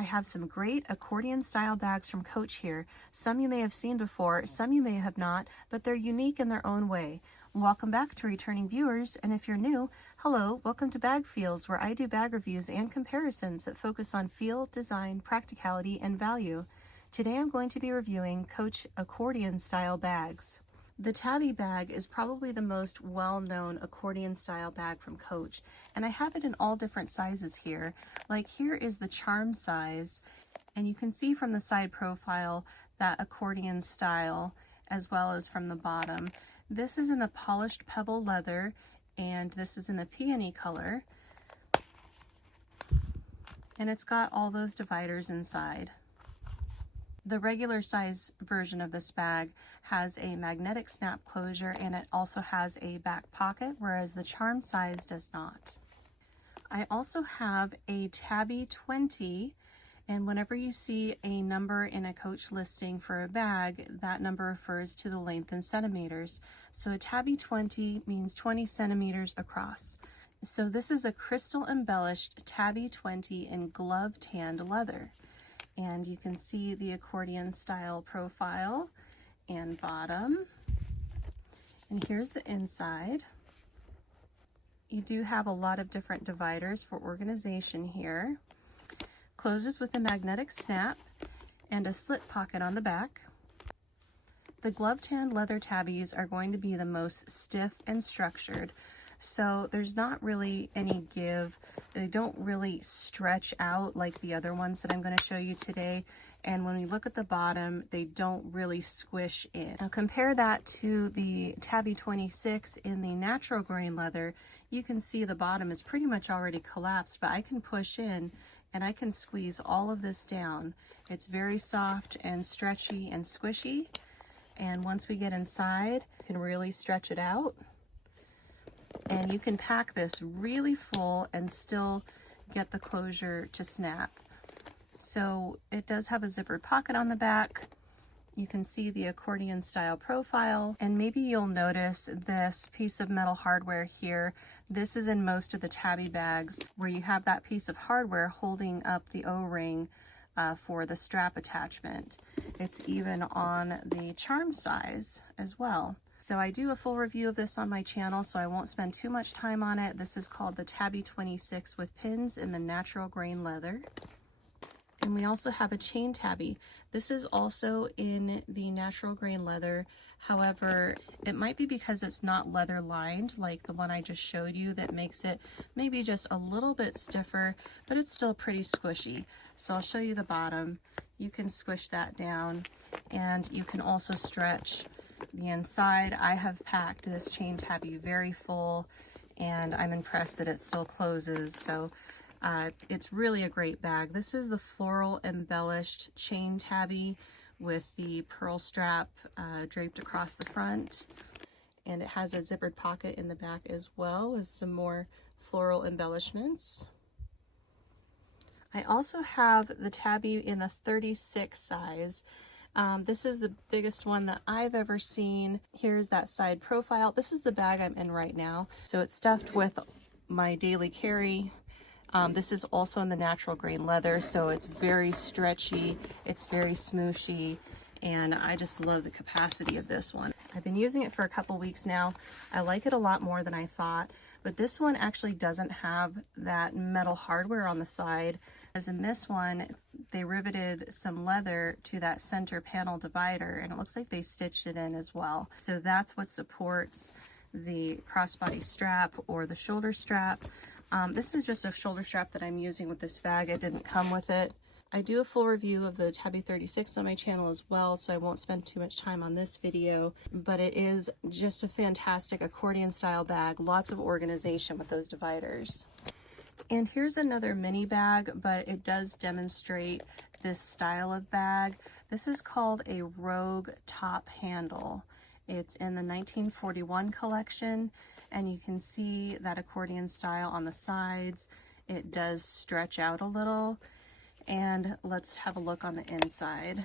I have some great accordion style bags from Coach here. Some you may have seen before, some you may have not, but they're unique in their own way. Welcome back to returning viewers, and if you're new, hello, welcome to Bag Feels, where I do bag reviews and comparisons that focus on feel, design, practicality, and value. Today I'm going to be reviewing Coach accordion style bags. The Tabby bag is probably the most well-known accordion style bag from Coach, and I have it in all different sizes here. Like here is the charm size, and you can see from the side profile that accordion style as well as from the bottom. This is in the polished pebble leather, and this is in the peony color, and it's got all those dividers inside. The regular size version of this bag has a magnetic snap closure, and it also has a back pocket, whereas the charm size does not. I also have a Tabby 20, and whenever you see a number in a Coach listing for a bag, that number refers to the length in centimeters. So a Tabby 20 means 20 centimeters across. So this is a crystal embellished Tabby 20 in glove-tanned leather. And you can see the accordion style profile and bottom. And here's the inside. You do have a lot of different dividers for organization here. Closes with a magnetic snap and a slit pocket on the back. The glove-tanned leather tabbies are going to be the most stiff and structured. So there's not really any give. They don't really stretch out like the other ones that I'm going to show you today. And when we look at the bottom, they don't really squish in. Now compare that to the Tabby 26 in the natural grain leather. You can see the bottom is pretty much already collapsed, but I can push in and I can squeeze all of this down. It's very soft and stretchy and squishy. And once we get inside, you can really stretch it out. And you can pack this really full and still get the closure to snap. So it does have a zippered pocket on the back. You can see the accordion style profile, and maybe you'll notice this piece of metal hardware here. This is in most of the Tabby bags where you have that piece of hardware holding up the O-ring for the strap attachment. It's even on the charm size as well. So I do a full review of this on my channel, so I won't spend too much time on it. This is called the Tabby 26 with pins in the natural grain leather. And we also have a chain tabby. This is also in the natural grain leather. However, it might be because it's not leather lined like the one I just showed you that makes it maybe just a little bit stiffer, but it's still pretty squishy. So I'll show you the bottom. You can squish that down, and you can also stretch the inside. I have packed this chain tabby very full, and I'm impressed that it still closes. So it's really a great bag. This is the Floral embellished chain tabby with the pearl strap draped across the front, and it has a zippered pocket in the back as well with some more floral embellishments. I also have the tabby in the 36 size. This is the biggest one that I've ever seen. Here's that side profile. This is the bag I'm in right now. So it's stuffed with my daily carry. This is also in the natural grain leather, so it's very stretchy, it's very smooshy, and I just love the capacity of this one. I've been using it for a couple weeks now. I like it a lot more than I thought, but this one actually doesn't have that metal hardware on the side, as in this one, they riveted some leather to that center panel divider, and it looks like they stitched it in as well. So that's what supports the crossbody strap or the shoulder strap. This is just a shoulder strap that I'm using with this bag. It didn't come with it. I do a full review of the Tabby 36 on my channel as well, so I won't spend too much time on this video, but it is just a fantastic accordion style bag. Lots of organization with those dividers. And here's another mini bag, but it does demonstrate this style of bag. This is called a Rogue Top Handle. It's in the 1941 collection, and you can see that accordion style on the sides. It does stretch out a little, and let's have a look on the inside.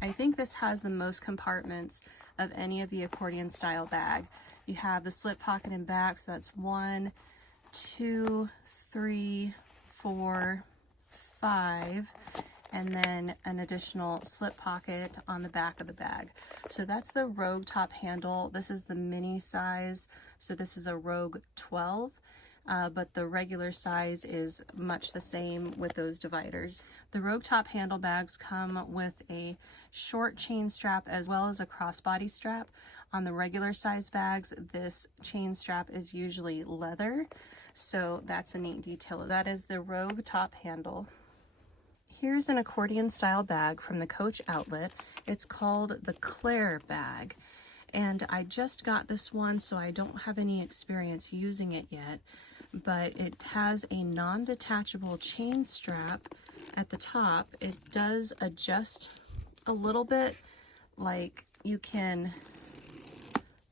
I think this has the most compartments of any of the accordion style bag. You have the slit pocket in back, so that's 1, 2, 3, 4, 5, and then an additional slip pocket on the back of the bag. So that's the Rogue top handle. This is the mini size, so this is a Rogue 12. But the regular size is much the same with those dividers. The Rogue top handle bags come with a short chain strap as well as a crossbody strap. On the regular size bags, this chain strap is usually leather, so that's a neat detail. That is the Rogue top handle. Here's an accordion style bag from the Coach outlet. It's called the Klare bag. And I just got this one, so I don't have any experience using it yet, but it has a non-detachable chain strap at the top. It does adjust a little bit, like you can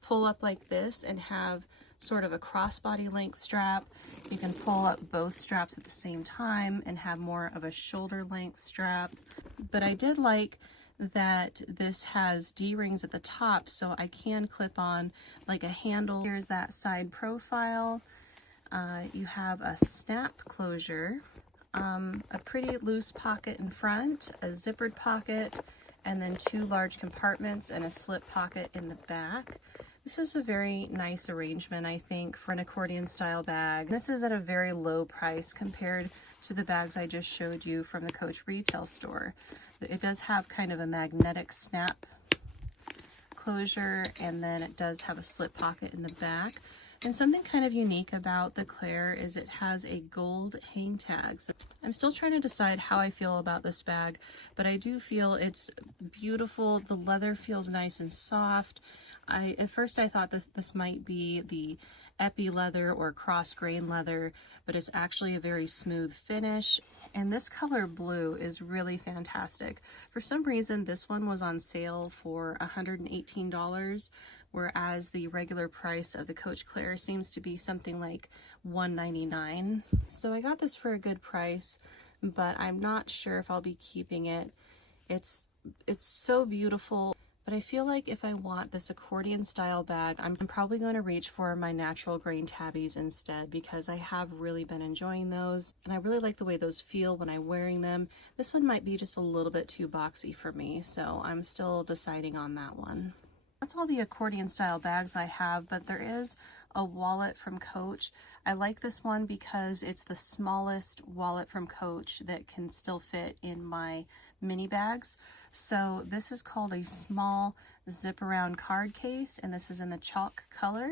pull up like this and have sort of a crossbody length strap. You can pull up both straps at the same time and have more of a shoulder length strap. But I did like that this has D-rings at the top, so I can clip on like a handle. Here's that side profile. You have a snap closure, a pretty loose pocket in front, a zippered pocket, and then 2 large compartments and a slip pocket in the back. This is a very nice arrangement, I think, for an accordion style bag. This is at a very low price compared to the bags I just showed you from the Coach retail store. It does have kind of a magnetic snap closure, and then it does have a slip pocket in the back. And something kind of unique about the Klare is it has a gold hang tag. So I'm still trying to decide how I feel about this bag, but I do feel it's beautiful. The leather feels nice and soft. At first I thought this might be the epi leather or cross grain leather, but it's actually a very smooth finish. And this color blue is really fantastic. For some reason, this one was on sale for $118, whereas the regular price of the Coach Klare seems to be something like $199. So I got this for a good price, but I'm not sure if I'll be keeping it. It's so beautiful. But I feel like if I want this accordion style bag, I'm probably going to reach for my natural grain tabbies instead, because I have really been enjoying those and I really like the way those feel when I'm wearing them. This one might be just a little bit too boxy for me, so I'm still deciding on that one. That's all the accordion style bags I have, but there is a wallet from Coach. I like this one because it's the smallest wallet from Coach that can still fit in my mini bags. So this is called a small zip around card case, and this is in the chalk color.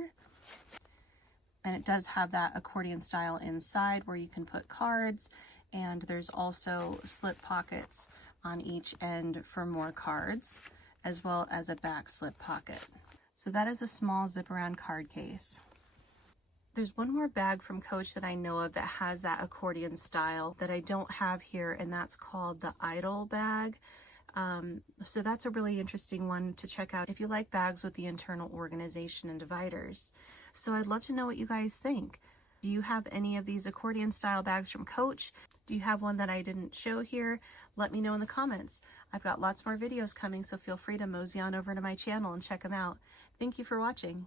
And it does have that accordion style inside where you can put cards, and there's also slip pockets on each end for more cards, as well as a back slip pocket. So that is a small zip around card case. There's one more bag from Coach that I know of that has that accordion style that I don't have here, and that's called the Idol bag. So that's a really interesting one to check out if you like bags with the internal organization and dividers. So I'd love to know what you guys think. Do you have any of these accordion style bags from Coach? Do you have one that I didn't show here? Let me know in the comments. I've got lots more videos coming, so feel free to mosey on over to my channel and check them out. Thank you for watching.